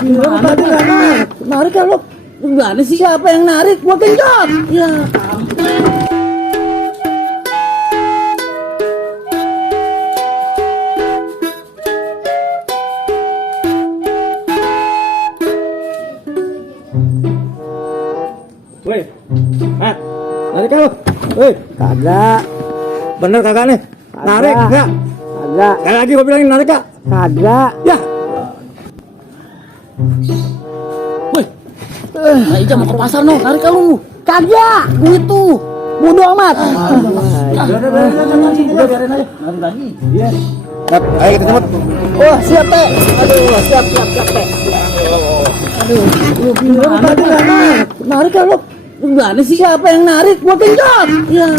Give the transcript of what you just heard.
bilang tadi nggak narik. Narik kan lo? Gimana sih, siapa yang narik? Gua genjot. Ya. Woi, narik kan lo? Woi, Kagak. bener kagak nih? Narik enggak? Kagak. Sekali lagi gua bilangin narik kak? Kagak. Ya. Woi. Ija mau ke pasar no, narik kan lu? Kagak. Duit tuh. Bodoh amat. Udah biarin aja. Narik lagi. Iya. Ayo kita cepet. Wah, siap, Teh. Aduh, siap, Teh. Aduh, lu bilang tadi nggak narik. Narik kan lo? Gimana sih, siapa yang narik? Gua genjot. Ya.